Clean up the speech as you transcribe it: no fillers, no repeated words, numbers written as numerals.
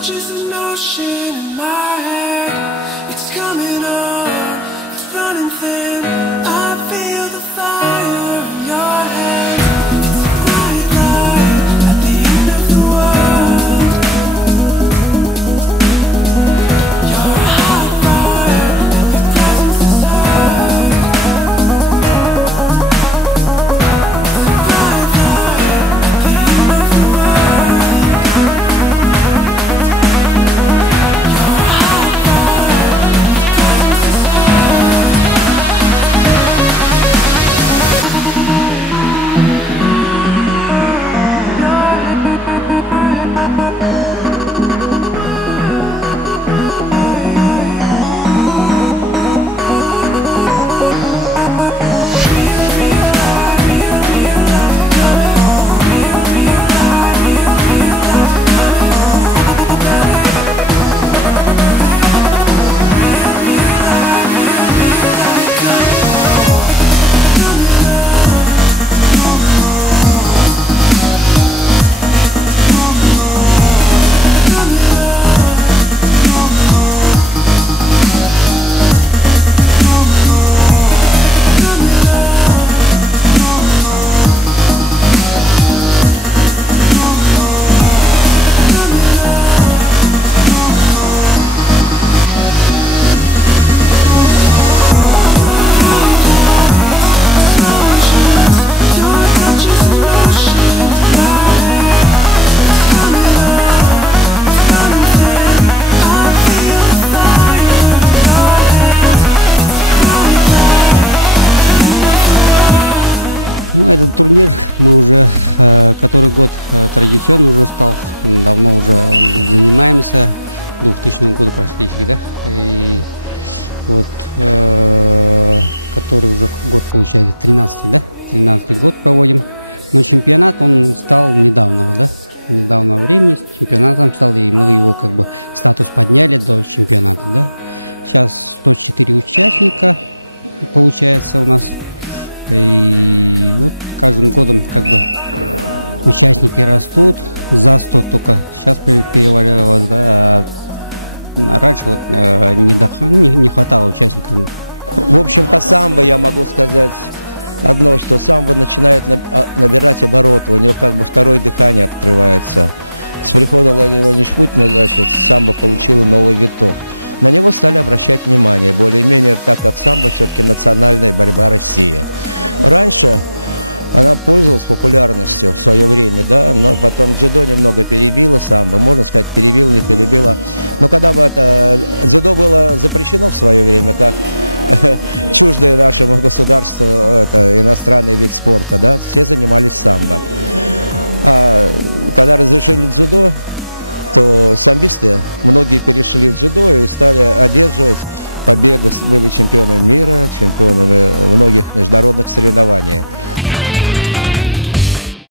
touches an ocean in my head. It's coming on, it's running thin. I feel the fire in your head. It's a bright light at the end of the world. You're a hot fire, your presence is hard. It's a bright light at the end of the world. Ну, этот турнир мы уже который год традиционно уже стал, давно уже занимаемся, 2000 года практически, да, и вот который уже год получается 13-й, да, 13-й год проводим, но чемпионат он стал недавно, да, недавнего времени чемпионатом стал, и мы его как бы статус подняли до чемпионата, да, сейчас 104 участника получается у нас. И вот каждым годом как бы участники растут, за 100 только сейчас перевалилось, да, а раньше вот не хватало участников. В общем, по самбо я могу сказать одно, что самбо начинает набирать обороты, у него как бы второе дыхание открывается. С приходом Владимира Владимировича Путина, значит, самбо получило новый виток. На него стали обращать внимание, более-менее, так как самбо все-таки национальная борьба России. Раньше она пользовалась популярностью в свое время, да, но потом дзюдо немного перебило самбо, можно сказать, перебило, не перебило. Но когда бы это дзюдо было запрещено в свое время, как чуждое нашему государству, это иностранный вид спорта, да, все занимались самбо. А когда разрешили дзюдо, то самбисты, многие перешли в дзюдо и стали одерживать победы, были чемпионами мира, чемпионами многих международных соревнований.